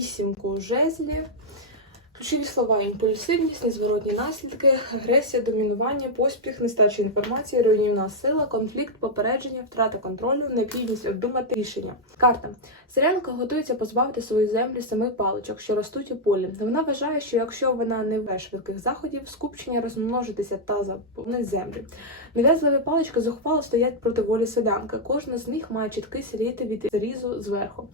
вісімку жезлів. Ключові слова імпульсивність, незворотні наслідки, агресія, домінування, поспіх, нестача інформації, руйнівна сила, конфлікт, попередження, втрата контролю, необхідність обдумати рішення. Карта. Селянка готується позбавити свою землю самих паличок, що ростуть у полі. Вона вважає, що якщо вона не вве швидких заходів, скупчення розмножитися та заповнить землю. Нав'язливі палички зухвало стоять проти волі селянки. Кожна з них має чіткий слід від зарізу зверху.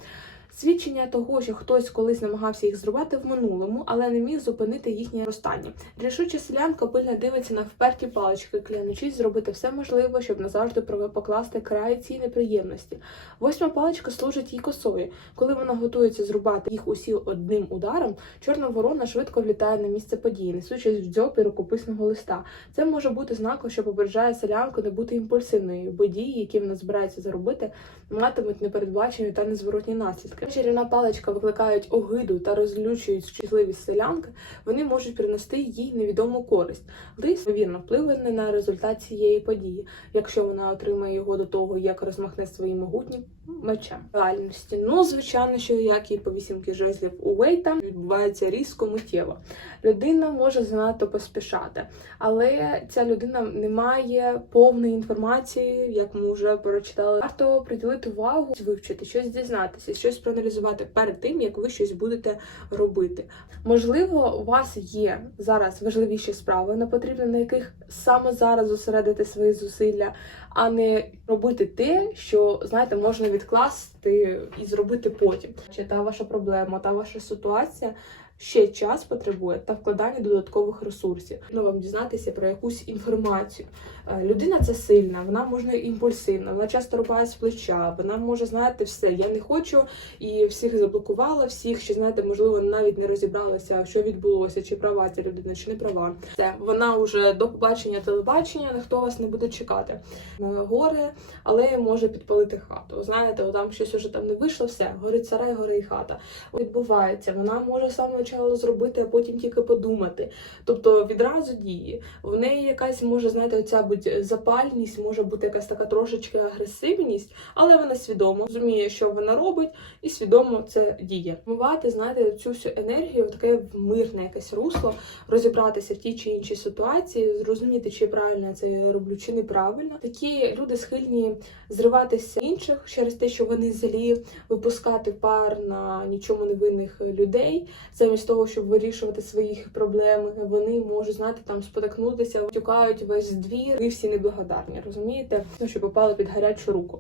Свідчення того, що хтось колись намагався їх зрубати в минулому, але не міг зупинити їхнє ростання. Рішуча селянка пильно дивиться на вперті палички, клянучись зробити все можливе, щоб назавжди покласти край цій неприємності. Восьма паличка служить їй косою. Коли вона готується зрубати їх усі одним ударом, чорна ворона швидко влітає на місце події, несучись в дзьобі рукописного листа. Це може бути знаком, що попереджає селянку не бути імпульсивною, бо дії, які вона збирається заробити, матимуть непередбачені та незворотні наслідки. Чарівна паличка викликають огиду та розлючують щасливість селянки, вони можуть принести їй невідому користь. Лист, ймовірно, впливає на результат цієї події, якщо вона отримає його до того, як розмахне своїм могутнім мечем. Реальності, ну звичайно, що як і по вісімки жезлів у Вейта відбувається різко миттєво. Людина може занадто поспішати, але ця людина не має повної інформації, як ми вже прочитали. Варто приділити увагу, вивчити щось дізнатися, щось проаналізувати перед тим, як ви щось будете робити. Можливо, у вас є зараз важливіші справи, на потрібно на яких саме зараз зосередити свої зусилля, а не робити те, що знаєте, можна відкласти і зробити потім. Чи та ваша проблема, та ваша ситуація ще час потребує та вкладання додаткових ресурсів. Ну вам дізнатися про якусь інформацію. Е, Людина це сильна, вона можна імпульсивна, вона часто рубає з плеча, вона може знаєте все. Я не хочу і всіх заблокувала, всіх, що знаєте, можливо, навіть не розібралася, що відбулося, чи права ця людина, чи не права. Це вона вже до побачення телебачення, ніхто вас не буде чекати. Е, Горе, але може підпалити хату. Знаєте, там щось уже там не вийшло, все, горить сарай, горе і хата. Відбувається, вона може саме почало зробити, а потім тільки подумати. Тобто відразу діє. В неї якась може, знаєте, оця будь запальність, може бути якась така трошечки агресивність, але вона свідомо розуміє, що вона робить, і свідомо це діє. Мивати, знаєте, цю всю енергію таке мирне якесь русло, розібратися в тій чи іншій ситуації, зрозуміти, чи правильно я це роблю, чи неправильно. Такі люди схильні зриватися інших через те, що вони злі, випускати пар на нічому не винних людей, замість того, щоб вирішувати свої проблеми, вони можуть знати там спотикнутися, тюкають весь двір. Ви всі неблагодарні, розумієте? Ну, що попали під гарячу руку.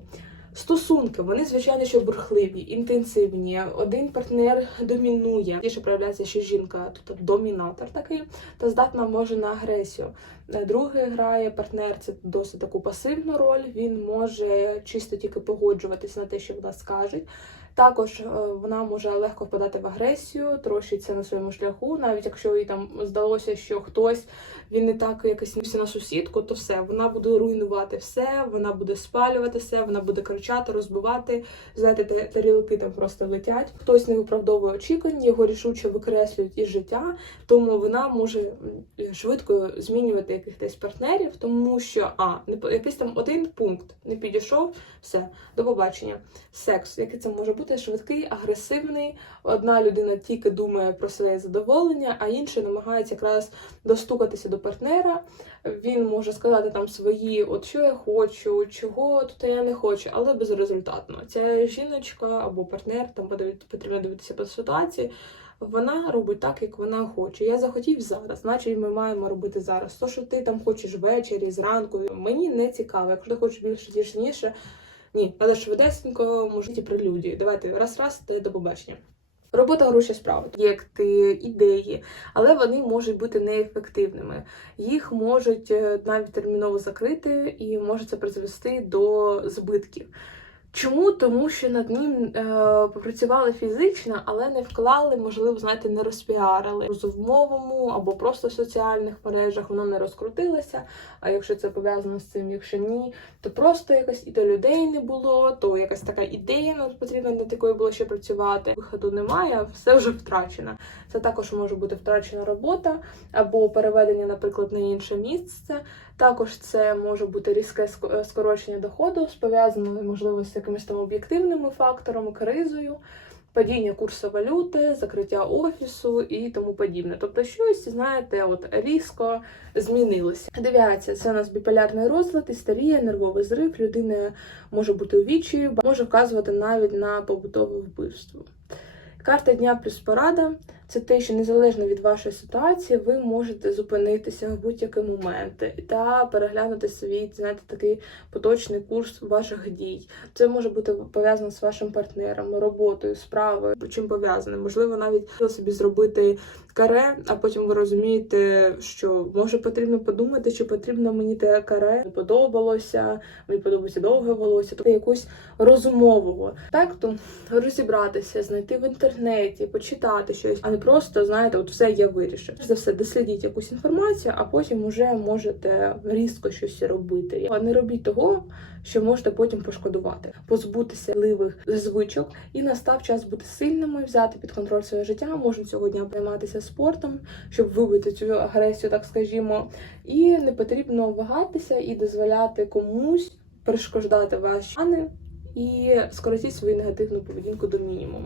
Стосунки, вони звичайно що бурхливі, інтенсивні. Один партнер домінує. Більше проявляється, що жінка тут домінатор такий та здатна може на агресію. Е, Другий грає партнер, це досить таку пасивну роль. Він може чисто тільки погоджуватись на те, що вона скаже. Також е, вона може легко впадати в агресію, трощиться на своєму шляху, навіть якщо їй там здалося, що хтось він не так якось на сусідку, то все, вона буде руйнувати все, вона буде спалювати все, вона буде кричати, розбивати. Знаєте, та- тарілки там просто летять. Хтось не виправдовує очікувань, його рішуче викреслюють із життя, тому вона може швидко змінювати якихось партнерів, тому що а не якийсь там один пункт не підійшов, все, до побачення. Секс, який це може бути швидкий, агресивний. Одна людина тільки думає про своє задоволення, а інша намагається якраз достукатися до партнера. Він може сказати там свої, от що я хочу, чого тут я не хочу, але безрезультатно. Ця жіночка або партнер, там потрібно дивитися по ситуації. Вона робить так, як вона хоче. Я захотів зараз, значить ми маємо робити зараз. То, що ти там хочеш ввечері, зранку, мені не цікаво. Якщо ти хочеш більше тішніше, ні, треба швидесенько, можливі прелюдії. Давайте раз-раз та до побачення. Робота гроші справи, проєкти, ідеї, але вони можуть бути неефективними. Їх можуть е, навіть терміново закрити і може це призвести до збитків. Чому? Тому що над ним е, попрацювали фізично, але не вклали, можливо, знаєте, не розпіарили в розмовому або просто в соціальних мережах, воно не розкрутилося. А якщо це пов'язано з цим, якщо ні, то просто якось і то людей не було, то якась така ідея ну, потрібна над якою було ще працювати. Виходу немає, все вже втрачено. Це також може бути втрачена робота або переведення, наприклад, на інше місце. Також це може бути різке скорочення доходу, пов'язане, можливо, з якимись там об'єктивними факторами, кризою. падіння курсу валюти, закриття офісу і тому подібне. Тобто, щось, знаєте, от різко змінилося. Дев'ятця це у нас біполярний розлад, істерія, нервовий зрив. Людина може бути у вічі, може вказувати навіть на побутове вбивство. Карта дня плюс порада це те, що незалежно від вашої ситуації, ви можете зупинитися в будь-який момент та переглянути свій, знаєте, такий поточний курс ваших дій. Це може бути пов'язано з вашим партнером, роботою, справою, чим пов'язане. Можливо, навіть собі зробити каре, а потім ви розумієте, що може потрібно подумати, чи потрібно мені те каре не подобалося, мені подобається довге волосся, тобто якусь розумового ефекту розібратися, знайти в інтернеті, почитати щось, не просто знаєте, от все я вирішив. За все, дослідіть якусь інформацію, а потім уже можете різко щось робити. А Не робіть того, що можете потім пошкодувати, позбутися ливих звичок, і настав час бути сильними, взяти під контроль своє життя. Можна цього дня займатися спортом, щоб вибити цю агресію, так скажімо, і не потрібно вагатися і дозволяти комусь перешкоджати ваші плани і скоротіть свою негативну поведінку до мінімуму.